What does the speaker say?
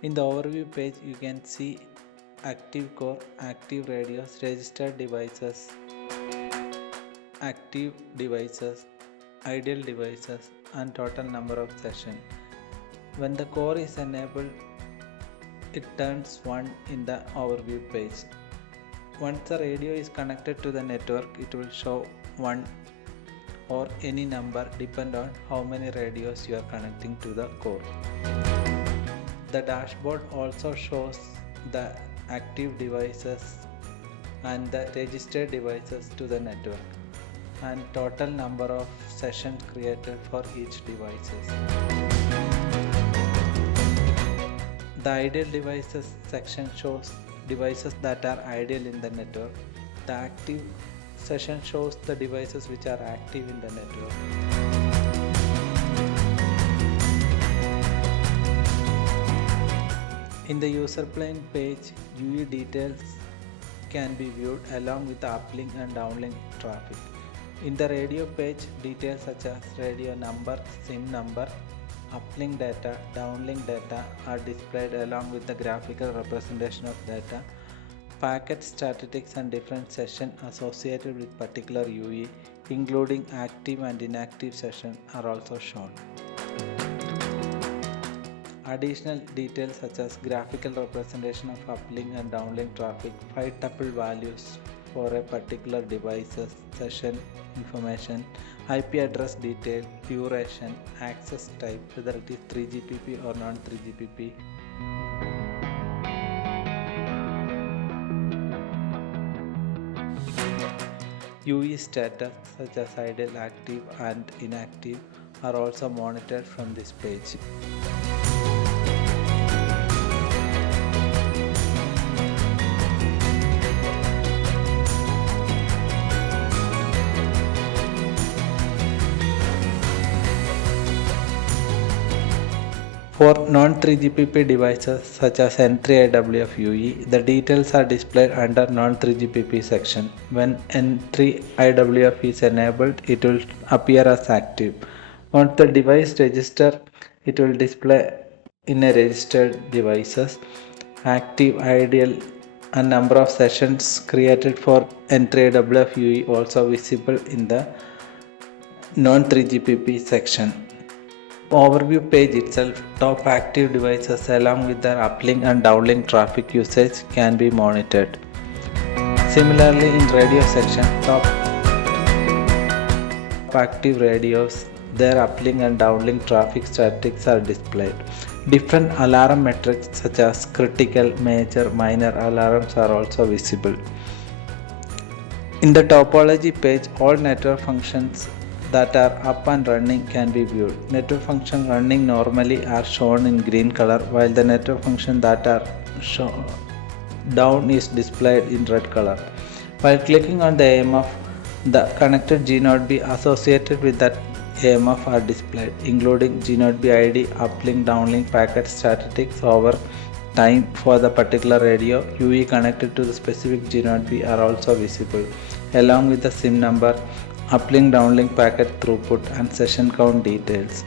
In the overview page, you can see active core, active radios, registered devices, active devices, ideal devices, and total number of sessions. When the core is enabled, it turns 1 in the overview page. Once the radio is connected to the network, it will show 1 or any number depending on how many radios you are connecting to the core. The dashboard also shows the active devices and the registered devices to the network and total number of sessions created for each devices. The ideal devices section shows devices that are ideal in the network. The active session shows the devices which are active in the network. In the user plane page, UE details can be viewed along with the uplink and downlink traffic. In the radio page, details such as radio number, SIM number, uplink data, downlink data are displayed along with the graphical representation of data. Packet statistics and different sessions associated with particular UE, including active and inactive sessions, are also shown. Additional details such as graphical representation of uplink and downlink traffic, 5 tuple values for a particular device's session information, IP address detail, duration, access type, whether it is 3GPP or non 3GPP. UE status such as idle, active and inactive are also monitored from this page. For non-3GPP devices such as N3IWF UE, the details are displayed under non-3GPP section. When N3IWF is enabled, it will appear as active. Once the device registers, it will display in a registered devices, active, ideal, and number of sessions created for N3IWF UE also visible in the non-3GPP section. Overview page itself, top active devices along with their uplink and downlink traffic usage can be monitored. Similarly, in radio section, top active radios, their uplink and downlink traffic statistics are displayed. Different alarm metrics such as critical, major, minor alarms are also visible. In the topology page, all network functions that are up and running can be viewed. Network functions running normally are shown in green color, while the network functions that are down is displayed in red color. While clicking on the AMF, the connected G0B associated with that AMF are displayed, including G0B ID, uplink, downlink, packet statistics over time for the particular radio. UE connected to the specific G0B are also visible, along with the SIM number, uplink, downlink, packet throughput and session count details.